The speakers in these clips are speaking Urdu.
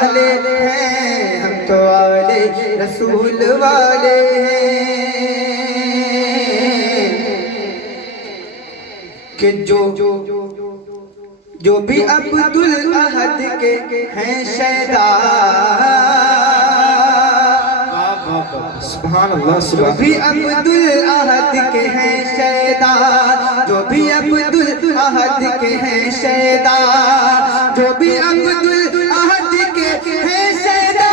والے ہیں، ہم تو آلے رسول والے ہیں، کہ جو بھی عبدالاحد کے ہیں شیدا، سبحان اللہ جو بھی عبدالاحد کے ہیں شیدا، جو بھی عبدالاحد کے ہیں شیدا، جو بھی عبدالاحد کے ہیں شیدا،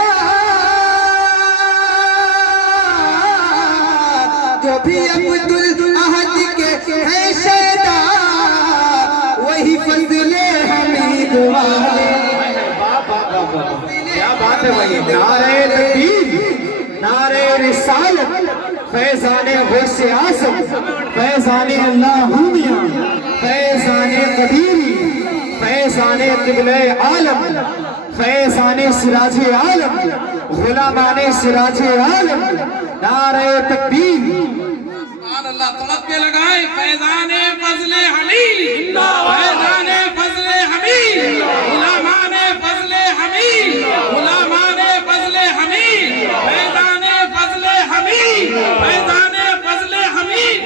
جو بھی عبدالاحد کے ہیں شیدا، وہی فضل حمید والے۔ کیا بات ہے بھائی، نعرہ تکبیر، نعرہ رسالت، فیضان غوث اعظم، فیضان اللہومیہ، فیضان قدیری، فیضان قبلہ عالم، فیضان سراج عالم، غلامان سراج عالم، نعرہ تکبیر۔ سبحان اللہ، تڑپ کے لگائیں، فیضان فضل حمید، فیضان فضل حمید، غلامان فضل حمید، غلامان فضل حمید، فیضان فضل حمید، فیضان فضل حمید۔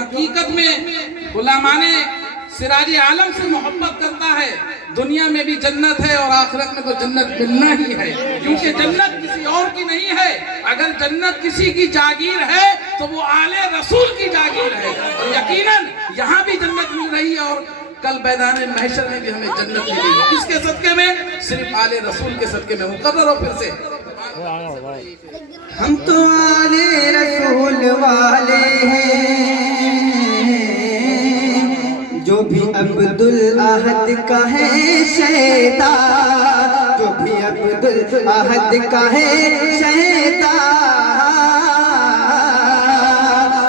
حقیقت میں غلامان سراج عالم سے محبت کرتا ہے، دنیا میں بھی جنت ہے اور آخرت میں تو جنت ملنا ہی ہے، کیونکہ جنت کسی اور کی نہیں ہے۔ اگر جنت کسی کی جاگیر ہے تو وہ آل رسول کی جاگیر ہے، اور یقیناً یہاں بھی جنت مل رہی ہے اور کل میدان محشر میں بھی ہمیں جنت ملے گی۔ کس کے صدقے میں؟ صرف آل رسول کے صدقے میں۔ مقرر ہو پھر سے، ہم تو آل رسول والے ہیں، جو بھی عبدالاحد کا ہے شیدا، جو بھی عبدالاحد کا ہے شیدا،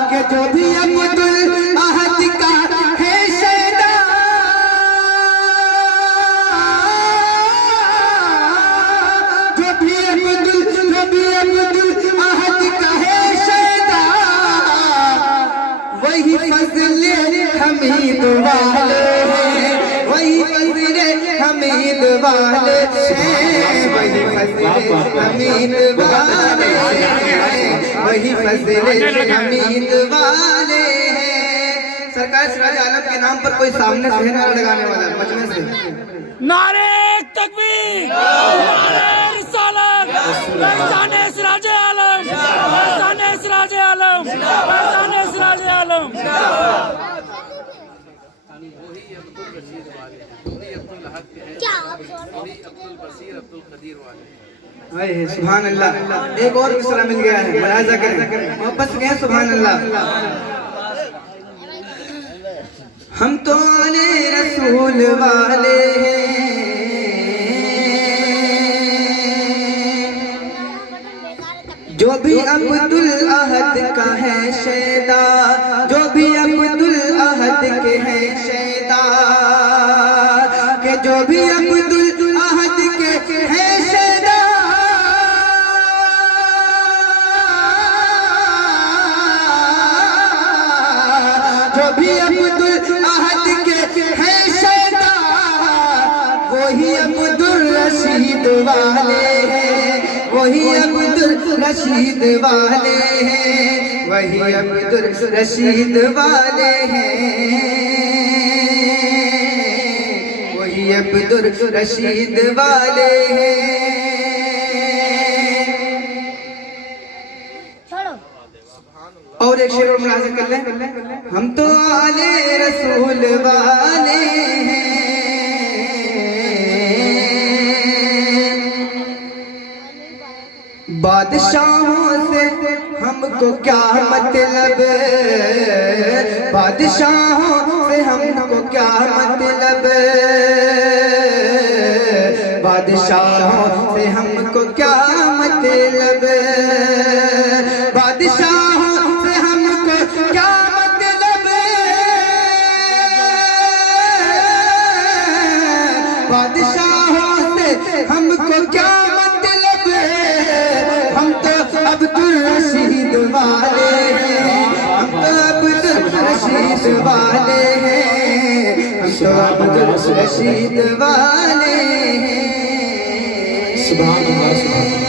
کہ جو بھی عبدالاحد کا ہے شیدا، جو بھی عبدالاحد کا ہے شیدا، وہی فضل حمید والے ہیں، وہی فضل حمید والے ہیں، وہی فضل حمید والے ہیں، وہی فضل حمید والے ہیں۔ سرکار سراج عالم کے نام پر کوئی سامنے سے نعرہ لگانے والا ہے مجمع سے؟ نعرہ تکبیر، نعرہ رسالت، فیضان سراج عالم، فیضان سراج عالم، فیضان سراج عالم۔ سبحان اللہ، ایک اور مصرع مل گیا ہے، ملاحظہ کریں، محبت سے کہیں سبحان اللہ۔ ہم تو آل رسول والے ہیں، جو بھی عبدالاحد کا ہے شیدا، جو بھی عبدالاحد کے ہیں شیدا، کہ جو بھی عبدالاحد کے ہیں شیدا، جو بھی عبدالاحد کے ہیں شیدا، وہی عبدالرشید والے ہیں، وہی عبدالرشید والے ہیں، وہی عبدالرشید والے ہیں، وہی عبدالرشید والے ہیں۔ اور ایک شعر اور ملاحظہ کر لیں، ہم تو آل رسول والے ہیں، بادشاہوں سے ہم کو کیا مطلب، بادشاہوں سے ہم کو کیا مطلب، بادشاہوں سے ہم کو کیا مطلب، بادشاہوں سے ہم کو کیا مطلب، بادشاہوں سے ہم کو کیا مطلب، ہم تو عبدالرشید والے ہیں، ہم تو عبدالرشید والے ہیں، ہم تو عبدالرشید والے ہیں۔ سبحان اللہ سبحان اللہ